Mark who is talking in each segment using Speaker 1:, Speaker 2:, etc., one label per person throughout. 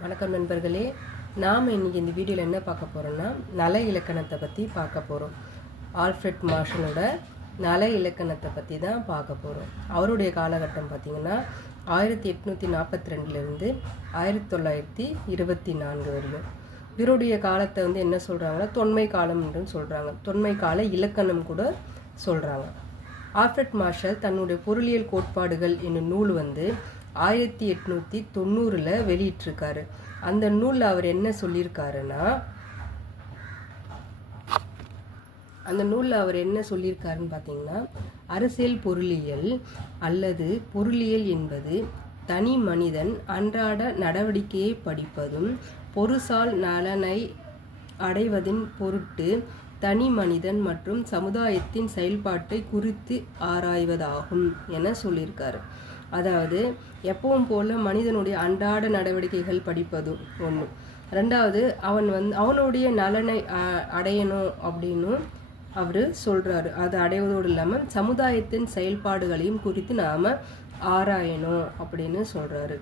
Speaker 1: வணக்கம் நண்பர்களே நாம் இன்றைக்கி இந்த வீடியோவில் என்ன பார்க்க போகிறோம்னா நல இலக்கணத்தை பற்றி பார்க்க போகிறோம் ஆல்ஃப்ரெட் மார்ஷலோட நல இலக்கணத்தை பற்றி தான் பார்க்க போகிறோம் அவருடைய காலகட்டம் பார்த்திங்கன்னா ஆயிரத்தி எட்நூற்றி நாற்பத்தி ரெண்டுலேருந்து ஆயிரத்தி தொள்ளாயிரத்தி இருபத்தி நான்கு வரையும் இவருடைய காலத்தை வந்து என்ன சொல்கிறாங்கன்னா தொன்மை காலம் என்று சொல்கிறாங்க தொன்மை கால இலக்கணம் கூட சொல்கிறாங்க ஆல்ஃப்ரெட் மார்ஷல் தன்னுடைய பொருளியல் கோட்பாடுகள் என்னும் நூல் வந்து ஆயிரத்தி எட்நூற்றி தொண்ணூறில் வெளியிட்டிருக்காரு. அந்த நூலில் அவர் என்ன சொல்லியிருக்காருன்னா அந்த நூலில் அவர் என்ன சொல்லியிருக்காருன்னு பார்த்தீங்கன்னா அரசியல் பொருளியல் அல்லது பொருளியல் என்பது தனி மனிதன் அன்றாட நடவடிக்கையை படிப்பதும் பொருசால் நலனை அடைவதின் பொருட்டு தனி மனிதன் மற்றும் சமுதாயத்தின் செயல்பாட்டை குறித்து ஆராய்வதாகும் என சொல்லியிருக்காரு. அதாவது எப்பவும் போல மனிதனுடைய அன்றாட நடவடிக்கைகள் படிப்பதும் ஒன்று ரெண்டாவது அவன் வந்து அவனுடைய நலனை அ- அடையணும் அப்படின்னும் அவர் சொல்கிறாரு அது அடைவதோடு இல்லாமல் சமுதாயத்தின் செயல்பாடுகளையும் குறித்து நாம் ஆராயணும் அப்படின்னு சொல்கிறாரு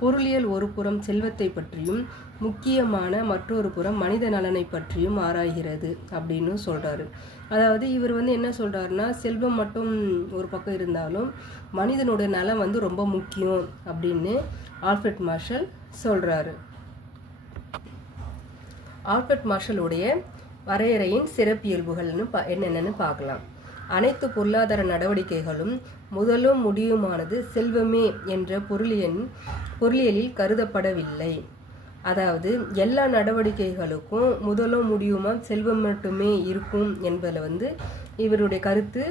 Speaker 1: பொருளியல் ஒரு புறம் செல்வத்தை பற்றியும் முக்கியமான மற்றொரு புறம் மனித நலனை பற்றியும் ஆராய்கிறது அப்படின்னு சொல்கிறாரு அதாவது இவர் வந்து என்ன சொல்கிறாருன்னா செல்வம் மட்டும் ஒரு பக்கம் இருந்தாலும் மனிதனோட நலம் வந்து ரொம்ப முக்கியம் அப்படின்னு ஆல்ஃபர்ட் மார்ஷல் சொல்கிறாரு ஆல்ஃபர்ட் மார்ஷலுடைய வரையறையின் சிறப்பியல்புகள்னு பா என்னென்னு பார்க்கலாம். அனைத்து பொருளாதார நடவடிக்கைகளும் முதலும் முடியுமானது செல்வமே என்ற பொருளியன் பொருளியலில் கருதப்படவில்லை. அதாவது எல்லா நடவடிக்கைகளுக்கும் முதலும் முடியுமா செல்வம் மட்டுமே இருக்கும் என்பதில் வந்து இவருடைய கருத்து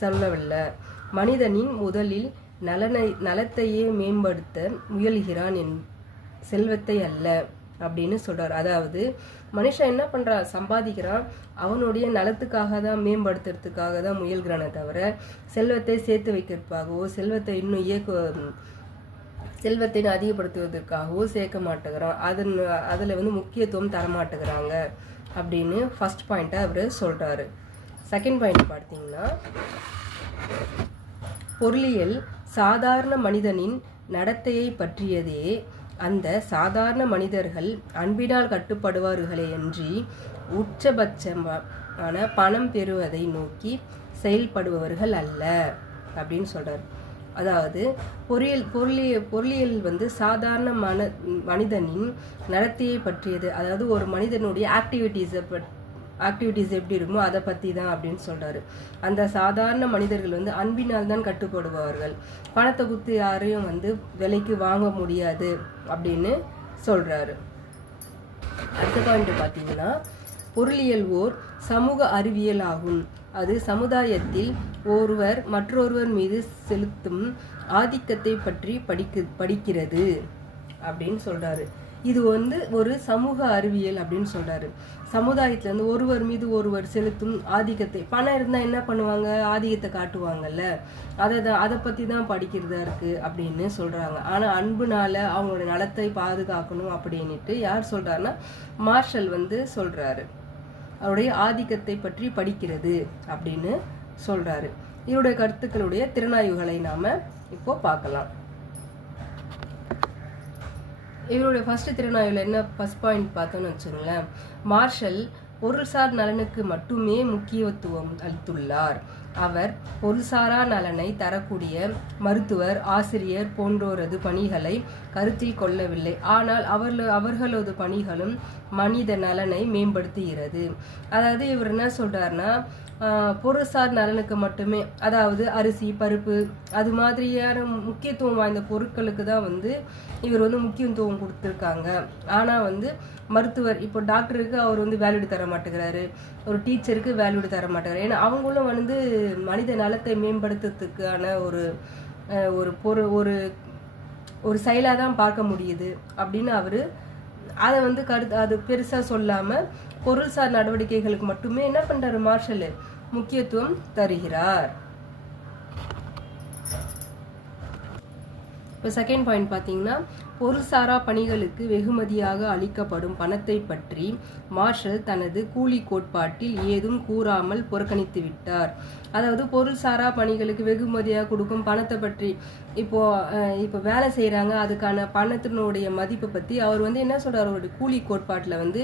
Speaker 1: சொல்லவில்லை. மனிதனின் முதலில் நலனை நலத்தையே மேம்படுத்த முயல்கிறான் என் செல்வத்தை அல்ல. அப்படின்னு சொல்கிறார் அதாவது மனுஷன் என்ன பண்றான் சம்பாதிக்கிறான். அவனுடைய நலத்துக்காக தான் மேம்படுத்துறதுக்காக தான் முயல்கிறானே தவிர செல்வத்தை சேர்த்து வைக்கிறதுக்காகவோ செல்வத்தை இன்னும் இயக்க செல்வத்தை அதிகப்படுத்துவதற்காகவோ சேர்க்க மாட்டேங்கிறான். அதன் அதில் வந்து முக்கியத்துவம் தரமாட்டேங்கிறாங்க அப்படின்னு ஃபர்ஸ்ட் பாயிண்ட்டை அவர் சொல்கிறாரு செகண்ட் பாயிண்ட் பார்த்தீங்கன்னா பொருளியல் சாதாரண மனிதனின் நடத்தையை பற்றியதே அந்த சாதாரண மனிதர்கள் அன்பினால் கட்டுப்படுவார்களே அன்றி உச்சபட்சமான பணம் பெறுவதை நோக்கி செயல்படுபவர்கள் அல்ல அப்படின்னு சொல்கிறார் அதாவது பொறியியல் பொருளிய பொருளியல் வந்து சாதாரண மன மனிதனின் நடத்தையை பற்றியது. அதாவது ஒரு மனிதனுடைய ஆக்டிவிட்டீஸை பற்றி ஆக்டிவிட்டீஸ் எப்படி இருக்குமோ அதை பற்றி தான் அப்படின்னு சொல்றாரு. அந்த சாதாரண மனிதர்கள் வந்து அன்பினால் தான் கட்டுப்படுபவர்கள் பணத்தை குத்து யாரையும் வந்து விலைக்கு வாங்க முடியாது அப்படின்னு சொல்றாரு. அடுத்த பாயிண்ட் பார்த்தீங்கன்னா பொருளியல் ஓர் சமூக அறிவியல் ஆகும். அது சமுதாயத்தில் ஒருவர் மற்றொருவர் மீது செலுத்தும் ஆதிக்கத்தை பற்றி படிக்க படிக்கிறது அப்படின்னு சொல்றாரு. இது வந்து ஒரு சமூக அறிவியல் அப்படின்னு சொல்றாரு. சமுதாயத்துல இருந்து ஒருவர் மீது ஒருவர் செலுத்தும் ஆதிக்கத்தை பணம் இருந்தா என்ன பண்ணுவாங்க? ஆதிக்கத்தை காட்டுவாங்கல்ல. அதை தான் அதை பத்தி தான் படிக்கிறதா இருக்கு அப்படின்னு சொல்றாங்க. ஆனா அன்புனால அவங்களோட நலத்தை பாதுகாக்கணும் அப்படின்னுட்டு யார் சொல்றாருன்னா மார்ஷல் வந்து சொல்றாரு. அவருடைய ஆதிக்கத்தை பற்றி படிக்கிறது அப்படின்னு சொல்றாரு. இவருடைய கருத்துக்களுடைய திறனாய்வுகளை நாம இப்போ பார்க்கலாம். இவருடைய ஃபர்ஸ்ட் திருநாயுவில் என்ன ஃபர்ஸ்ட் பாயிண்ட் பார்த்தோன்னு வச்சுங்களேன் மார்ஷல் பொருள்சார் நலனுக்கு மட்டுமே முக்கியத்துவம் அளித்துள்ளார். அவர் பொருள்சாரா நலனை தரக்கூடிய மருத்துவர் ஆசிரியர் போன்றோரது பணிகளை கருத்தில் கொள்ளவில்லை. ஆனால் அவர்கள் அவர்களது பணிகளும் மனித நலனை மேம்படுத்துகிறது. அதாவது இவர் என்ன சொல்றாருன்னா பொருள்சார் நலனுக்கு மட்டுமே அதாவது அரிசி பருப்பு அது மாதிரியான முக்கியத்துவம் வாய்ந்த பொருட்களுக்கு தான் வந்து இவர் வந்து முக்கியத்துவம் கொடுத்துருக்காங்க. ஆனால் வந்து மருத்துவர் இப்போ டாக்டருக்கு அவர் வந்து வேல்யூடு தர மாட்டேங்கிறாரு. ஒரு டீச்சருக்கு வேல்யூடு தர மாட்டேங்கிறாரு. ஏன்னா அவங்களும் வந்து மனித நலத்தை மேம்படுத்துறதுக்கான ஒரு ஒரு பொரு ஒரு ஒரு செயலாக தான் பார்க்க முடியுது அப்படின்னு அவர் அதை வந்து கருத்து அது பெருசாக சொல்லாமல் பொருள்சார் நடவடிக்கைகளுக்கு மட்டுமே என்ன பண்ணுறாரு மார்ஷல் முக்கியத்துவம் தருகிறார். இப்போ செகண்ட் பாயிண்ட் பார்த்தீங்கன்னா பொருள்சாரா பணிகளுக்கு வெகுமதியாக அளிக்கப்படும் பணத்தை பற்றி மார்ஷல் தனது கூலி கோட்பாட்டில் ஏதும் கூறாமல் புறக்கணித்து விட்டார். அதாவது பொருள்சாரா பணிகளுக்கு வெகுமதியாக கொடுக்கும் பணத்தை பற்றி இப்போ இப்போ வேலை செய்கிறாங்க அதுக்கான பணத்தினுடைய மதிப்பை பற்றி அவர் வந்து என்ன சொல்கிறார் அவருடைய கூலி கோட்பாட்டில் வந்து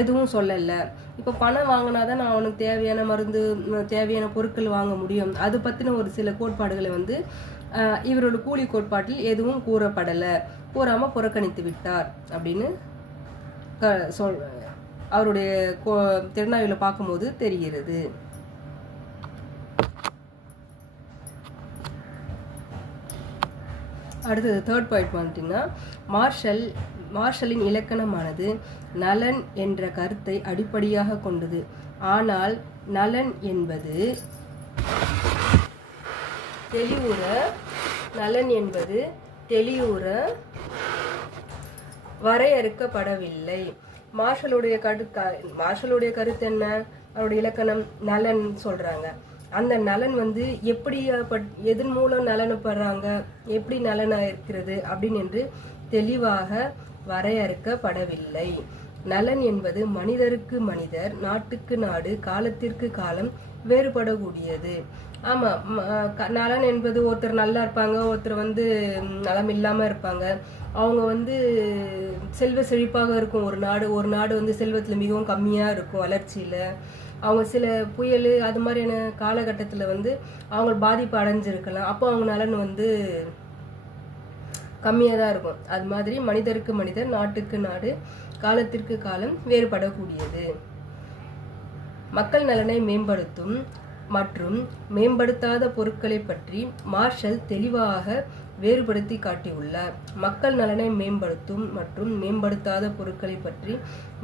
Speaker 1: எதுவும் சொல்லலை. இப்போ பணம் வாங்கினா தான் நான் அவனுக்கு தேவையான மருந்து தேவையான பொருட்கள் வாங்க முடியும். அது பற்றின ஒரு சில கோட்பாடுகளை வந்து இவரோட கூலி கோட்பாட்டில் எதுவும் கூறப்படலை. கூறாமல் புறக்கணித்து விட்டார் அப்படின்னு சொல் அவருடைய கோ பார்க்கும்போது தெரிகிறது. அடுத்தது தேர்ட் பாயிண்ட் வந்துட்டிங்கன்னா மார்ஷல் மார்ஷலின் இலக்கணமானது நலன் என்ற கருத்தை அடிப்படையாக கொண்டது. ஆனால் நலன் என்பது தெளிவுற நலன் என்பது தெளிவுற வரையறுக்கப்படவில்லை. மார்ஷலுடைய கருத்து க- மார்ஷலுடைய கருத்து என்ன? அவருடைய இலக்கணம் நலன் சொல்றாங்க. அந்த நலன் வந்து எப்படி பட்- எதன் மூலம் நலனப்படுறாங்க? எப்படி நலனா இருக்கிறது அப்படின்னு என்று தெளிவாக வரையறுக்கப்படவில்லை. நலன் என்பது மனிதருக்கு மனிதர் நாட்டுக்கு நாடு காலத்திற்கு காலம் வேறுபடக்கூடியது. ஆமாம் க- நலன் என்பது ஒருத்தர் நல்லா இருப்பாங்க ஒருத்தர் வந்து நலம் இல்லாமல் இருப்பாங்க. அவங்க வந்து செல்வ செழிப்பாக இருக்கும் ஒரு நாடு. ஒரு நாடு வந்து செல்வத்தில் மிகவும் கம்மியாக இருக்கும் வளர்ச்சியில். அவங்க சில புயல் அது மாதிரியான காலகட்டத்தில் வந்து அவங்க பாதிப்பு அடைஞ்சிருக்கலாம். அப்போ அவங்க நலன் வந்து கம்மியாக தான் இருக்கும். அது மாதிரி மனிதருக்கு மனிதர் நாட்டுக்கு நாடு காலத்திற்கு காலம் வேறுபடக்கூடியது. மக்கள் நலனை மேம்படுத்தும் மற்றும் மேம்படுத்தாத பொருட்களை பற்றி மார்ஷல் தெளிவாக வேறுபடுத்தி காட்டியுள்ளார். மக்கள் நலனை மேம்படுத்தும் மற்றும் மேம்படுத்தாத பொருட்களை பற்றி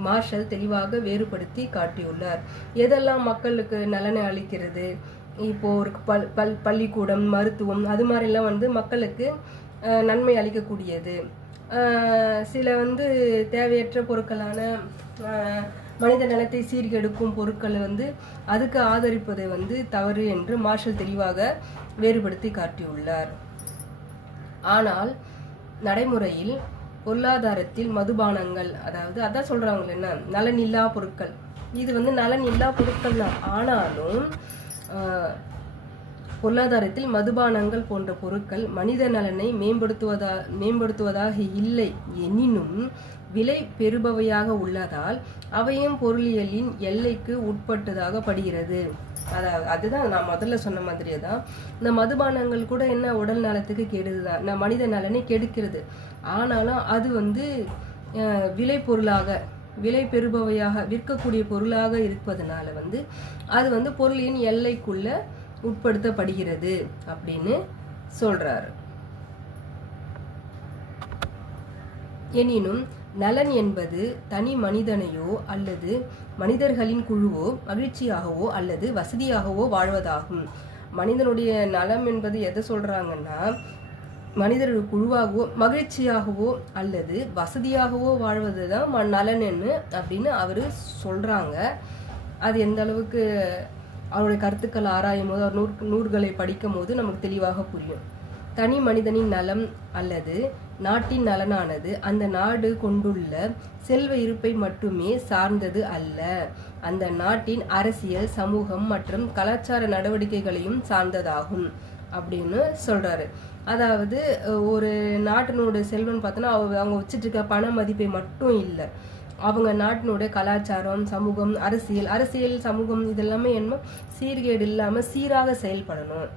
Speaker 1: மார்ஷல் தெளிவாக வேறுபடுத்தி காட்டியுள்ளார். எதெல்லாம் மக்களுக்கு நலனை அளிக்கிறது? இப்போ ஒரு பல் பல் பள்ளிக்கூடம் மருத்துவம் அது மாதிரிலாம் வந்து மக்களுக்கு நன்மை அளிக்கக்கூடியது. சில வந்து தேவையற்ற பொருட்களான மனித நலத்தை சீர்கெடுக்கும் பொருட்களை வந்து அதுக்கு ஆதரிப்பதை வந்து தவறு என்று மார்ஷல் தெளிவாக வேறுபடுத்தி காட்டியுள்ளார். ஆனால் நடைமுறையில் பொருளாதாரத்தில் மதுபானங்கள் அதாவது அதான் சொல்றாங்க என்ன? நலன் இல்லா பொருட்கள். இது வந்து நலன் இல்லா பொருட்கள் தான் ஆனாலும் ஆஹ், பொருளாதாரத்தில் மதுபானங்கள் போன்ற பொருட்கள் மனித நலனை மேம்படுத்துவதா மேம்படுத்துவதாக இல்லை. எனினும் விலை பெறுபவையாக உள்ளதால் அவையும் பொருளியலின் எல்லைக்கு உட்பட்டதாக படுகிறது. அதாவது அதுதான் நான் முதல்ல சொன்ன மாதிரியே தான் இந்த மதுபானங்கள் கூட என்ன உடல் நலத்துக்கு கெடுது தான் நான் மனித நலனை கெடுக்கிறது. ஆனாலும் அது வந்து விலை பொருளாக விலை பெறுபவையாக விற்கக்கூடிய பொருளாக இருப்பதனால வந்து அது வந்து பொருளின் எல்லைக்குள்ள உட்படுத்தப்படுகிறது அப்படின்னு சொல்றாரு. எனினும் நலன் என்பது தனி மனிதனையோ அல்லது மனிதர்களின் குழுவோ மகிழ்ச்சியாகவோ அல்லது வசதியாகவோ வாழ்வதாகும். மனிதனுடைய நலம் என்பது எதை சொல்றாங்கன்னா மனிதர்கள் குழுவாகவோ மகிழ்ச்சியாகவோ அல்லது வசதியாகவோ வாழ்வது தான் ம- நலன்னு அப்படின்னு அவரு சொல்றாங்க. அது எந்த அளவுக்கு அவருடைய கருத்துக்கள் ஆராயும் போது அவர் நூற் நூல்களை படிக்கும் போது நமக்கு தெளிவாக புரியும். தனி மனிதனின் நலம் அல்லது நாட்டின் நலனானது அந்த நாடு கொண்டுள்ள செல்வ இருப்பை மட்டுமே சார்ந்தது அல்ல. அந்த நாட்டின் அரசியல் சமூகம் மற்றும் கலாச்சார நடவடிக்கைகளையும் சார்ந்ததாகும் அப்படின்னு சொல்றாரு. அதாவது ஒரு நாட்டினோட செல்வன் பார்த்தோன்னா அவங்க அவங்க வச்சுட்டு இருக்க பண மதிப்பை மட்டும் இல்லை. அவங்க நாட்டினுடைய கலாச்சாரம் சமூகம் அரசியல் அரசியல் சமூகம் இதெல்லாமே என்ன சீர்கேடு இல்லாமல் சீராக செயல்படணும்.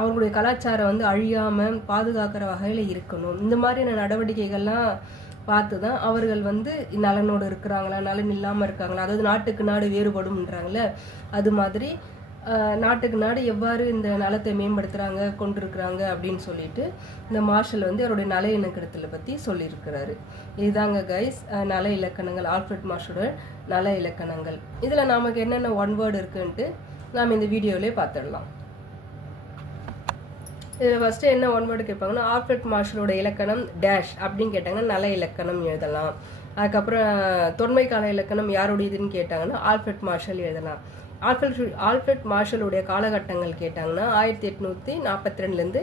Speaker 1: அவங்களுடைய கலாச்சாரம் வந்து அழியாமல் பாதுகாக்கிற வகையில் இருக்கணும். இந்த மாதிரியான நடவடிக்கைகள்லாம் பார்த்து தான் அவர்கள் வந்து நலனோடு இருக்கிறாங்களா நலன் இல்லாமல் இருக்காங்களா? அதாவது நாட்டுக்கு நாடு வேறுபடும்ன்றாங்களே அது மாதிரி நாட்டுக்கு நாடு எவ்வாறு இந்த நலத்தை மேம்படுத்துகிறாங்க கொண்டிருக்கிறாங்க அப்படின்னு சொல்லிட்டு இந்த மார்ஷல் வந்து அவருடைய நல இணக்கத்தில் பற்றி சொல்லியிருக்கிறாரு. இதுதாங்க கைஸ் நல இலக்கணங்கள். ஆல்ஃபர்ட் மார்ஷோட நல இலக்கணங்கள். இதில் நமக்கு என்னென்ன ஒன் வேர்டு இருக்குன்ட்டு நாம் இந்த வீடியோவிலே பார்த்துடலாம். இதில் ஃபஸ்ட்டு என்ன ஒன் வேர்டு கேட்பாங்கன்னா ஆல்ஃபிரட் மார்ஷலோட இலக்கணம் டேஷ் அப்படின்னு கேட்டாங்கன்னா நல்ல இலக்கணம் எழுதலாம். அதுக்கப்புறம் தொன்மை கால இலக்கணம் யாருடையதுன்னு கேட்டாங்கன்னா ஆல்ஃபர்ட் மார்ஷல் எழுதலாம். ஆல்ஃபர்ட் ஆல்ஃபர்ட் மார்ஷலுடைய காலகட்டங்கள் கேட்டாங்கன்னா ஆயிரத்தி எட்நூற்றி நாற்பத்தி ரெண்டுலேருந்து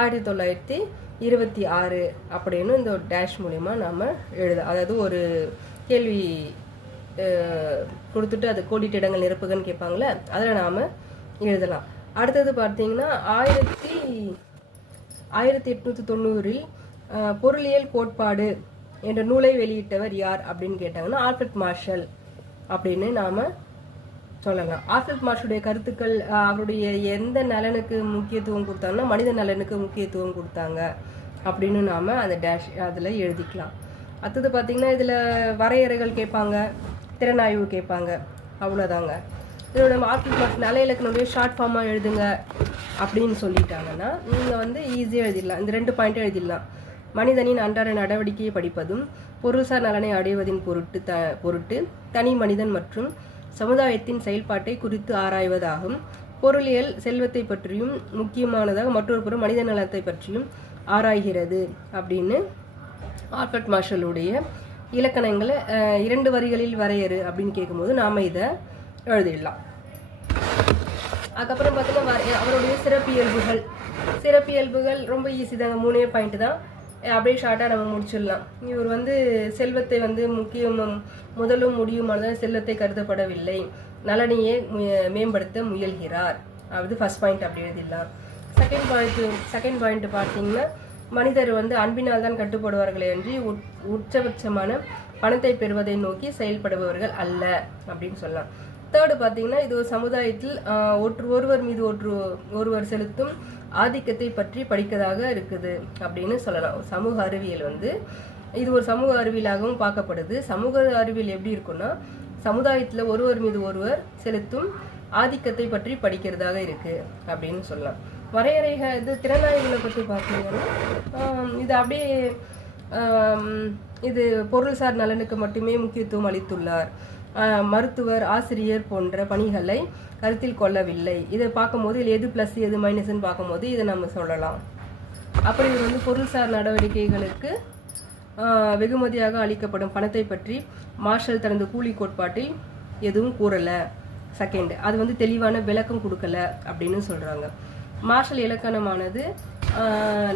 Speaker 1: ஆயிரத்தி தொள்ளாயிரத்தி இருபத்தி ஆறு அப்படின்னு இந்த ஒரு டேஷ் மூலிமா நாம் எழுத அதாவது ஒரு கேள்வி கொடுத்துட்டு அது கோடிட்டு இடங்கள் நிரப்புகன்னு கேட்பாங்களே அதில் நாம் எழுதலாம். அடுத்தது பார்த்தீங்கன்னா ஆயிரத்தி ஆயிரத்தி எட்நூற்றி தொண்ணூறில் பொருளியல் கோட்பாடு என்ற நூலை வெளியிட்டவர் யார் அப்படின்னு கேட்டாங்கன்னா ஆல்ஃபர்ட் மார்ஷல் அப்படின்னு நாம் சொல்லலாம். ஆல்ஃபர்ட் மார்ஷலுடைய கருத்துக்கள் அவருடைய எந்த நலனுக்கு முக்கியத்துவம் கொடுத்தாங்கன்னா மனித நலனுக்கு முக்கியத்துவம் கொடுத்தாங்க அப்படின்னு நாம் அந்த டேஷ் அதில் எழுதிக்கலாம். அடுத்தது பார்த்தீங்கன்னா இதில் வரையறைகள் கேட்பாங்க திறனாய்வு கேட்பாங்க அவ்வளோதாங்க இதோட மார்க்கெட் மார்ஷ் நல இலக்கணம் ஷார்ட் ஃபார்மாக எழுதுங்க அப்படின்னு சொல்லிட்டாங்கன்னா நீங்கள் வந்து ஈஸியாக எழுதிடலாம். இந்த ரெண்டு பாயிண்ட் எழுதிடலாம். மனிதனின் அன்றாட நடவடிக்கையை படிப்பதும் பொருள்சார் நலனை அடைவதின் பொருட்டு த பொருட்டு தனி மனிதன் மற்றும் சமுதாயத்தின் செயல்பாட்டை குறித்து ஆராய்வதாகும். பொருளியல் செல்வத்தை பற்றியும் முக்கியமானதாக மற்றொரு புறம் மனித நலத்தை பற்றியும் ஆராய்கிறது அப்படின்னு ஆல்பர்ட் மார்ஷலுடைய இலக்கணங்களை இரண்டு வரிகளில் வரையறு அப்படின்னு கேட்கும்போது நாம் இதை எழுதிடலாம். அதுக்கப்புறம் பார்த்தீங்கன்னா அவருடைய சிறப்பியல்புகள் சிறப்பியல்புகள் ரொம்ப ஈஸி தாங்க. மூணே பாயிண்ட் தான். அப்படியே ஷார்ட்டாக நம்ம முடிச்சிடலாம். இவர் வந்து செல்வத்தை வந்து முக்கியம் முதலும் முடியுமானதான் செல்வத்தை கருதப்படவில்லை. நலனையே மேம்படுத்த முயல்கிறார். அது ஃபர்ஸ்ட் பாயிண்ட் அப்படி எழுதிடலாம். செகண்ட் பாயிண்ட் செகண்ட் பாயிண்ட் பார்த்தீங்கன்னா மனிதர் வந்து அன்பினால் தான் கட்டுப்படுவார்களே அன்றி உட்- உச்சபட்சமான பணத்தை பெறுவதை நோக்கி செயல்படுபவர்கள் அல்ல அப்படின்னு சொல்லலாம். தேர்டு பார்த்தீங்கன்னா இது ஒரு சமுதாயத்தில் ஒற்று ஒருவர் மீது ஒற்று ஒருவர் செலுத்தும் ஆதிக்கத்தை பற்றி படிக்கதாக இருக்குது அப்படின்னு சொல்லலாம். சமூக அறிவியல் வந்து இது ஒரு சமூக அறிவியலாகவும் பார்க்கப்படுது. சமூக அறிவியல் எப்படி இருக்குன்னா சமுதாயத்தில் ஒருவர் மீது ஒருவர் செலுத்தும் ஆதிக்கத்தை பற்றி படிக்கிறதாக இருக்கு அப்படின்னு சொல்லலாம். வரையறைகள் இது திறனாய்வுகளை பற்றி பார்த்தீங்கன்னா இது அப்படியே இது பொருள்சார் நலனுக்கு மட்டுமே முக்கியத்துவம் அளித்துள்ளார். மருத்துவர் ஆசிரியர் போன்ற பணிகளை கருத்தில் கொள்ளவில்லை. இதை பார்க்கும்போது இதில் எது ப்ளஸ் எது மைனஸ்ன்னு பார்க்கும்போது இதை நம்ம சொல்லலாம். அப்புறம் இது வந்து பொருள்சார் நடவடிக்கைகளுக்கு வெகுமதியாக அளிக்கப்படும் பணத்தை பற்றி மார்ஷல் தனது கூலி கோட்பாட்டில் எதுவும் கூறலை. செகண்ட் அது வந்து தெளிவான விளக்கம் கொடுக்கல அப்படின்னு சொல்கிறாங்க மார்ஷல் இலக்கணமானது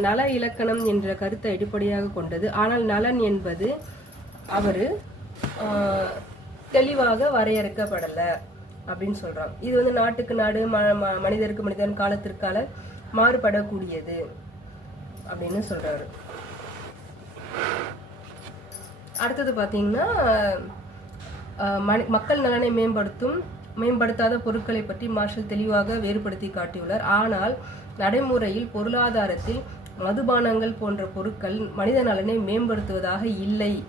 Speaker 1: நல இலக்கணம் என்ற கருத்தை அடிப்படையாக கொண்டது. ஆனால் நலன் என்பது அவர் தெளிவாக வரையறுக்கப்படலை அப்படின்னு சொல்றாங்க. இது வந்து நாட்டுக்கு நாடு ம- மனிதருக்கு மனிதன் காலத்திற்கால மாறுபடக்கூடியது அப்படின்னு சொல்றாரு. அடுத்தது பார்த்தீங்கன்னா மனி- மக்கள் நலனை மேம்படுத்தும் மேம்படுத்தாத பொருட்களை பற்றி மார்ஷல் தெளிவாக வேறுபடுத்தி காட்டியுள்ளார். ஆனால் நடைமுறையில் பொருளாதாரத்தில் மதுபானங்கள் போன்ற பொருட்கள் மனித நலனை மேம்படுத்துவதாக இல்லை.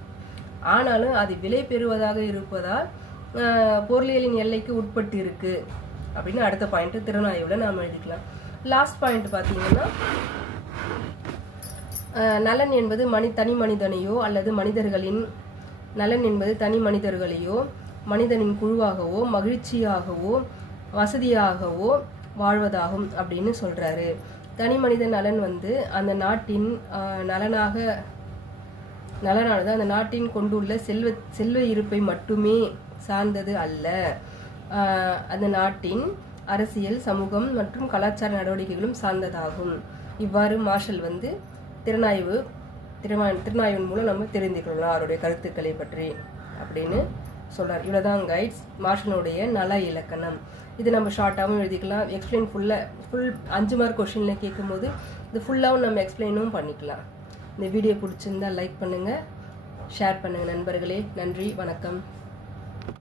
Speaker 1: ஆனாலும் அது விலை பெறுவதாக இருப்பதால் பொருளியலின் எல்லைக்கு உட்பட்டு இருக்கு அப்படின்னு அடுத்த பாயிண்ட் திறனாய்வுல நாம் எழுதிக்கலாம். லாஸ்ட் பாயிண்ட் பார்த்தீங்கன்னா அஹ், நலன் என்பது மனி தனி மனிதனையோ அல்லது மனிதர்களின் நலன் என்பது தனி மனிதர்களையோ மனிதனின் குழுவாகவோ மகிழ்ச்சியாகவோ வசதியாகவோ வாழ்வதாகும் அப்படின்னு சொல்றாரு. தனி மனித நலன் வந்து அந்த நாட்டின் நலனாக நலனானது அந்த நாட்டின் கொண்டுள்ள செல்வ செல்வ இருப்பை மட்டுமே சார்ந்தது அல்ல. அந்த நாட்டின் அரசியல் சமூகம் மற்றும் கலாச்சார நடவடிக்கைகளும் சார்ந்ததாகும். இவ்வாறு மார்ஷல் வந்து திறனாய்வு திறமா திருநாய்வின் மூலம் நம்ம தெரிந்து கொள்ளலாம் அவருடைய கருத்துக்களை பற்றி அப்படின்னு சொல்கிறார் இவ்வளோதான் கைட்ஸ் மார்ஷனுடைய நல இலக்கணம். இது நம்ம ஷார்ட்டாகவும் எழுதிக்கலாம். எக்ஸ்பிளைன் ஃபுல்லாக ஃபுல் அஞ்சு மார்க் கொஷினில் கேட்கும்போது இது ஃபுல்லாகவும் நம்ம எக்ஸ்பிளைனும் பண்ணிக்கலாம். இந்த வீடியோ பிடிச்சிருந்தா லைக் பண்ணுங்கள் ஷேர் பண்ணுங்கள் நண்பர்களே. நன்றி வணக்கம்.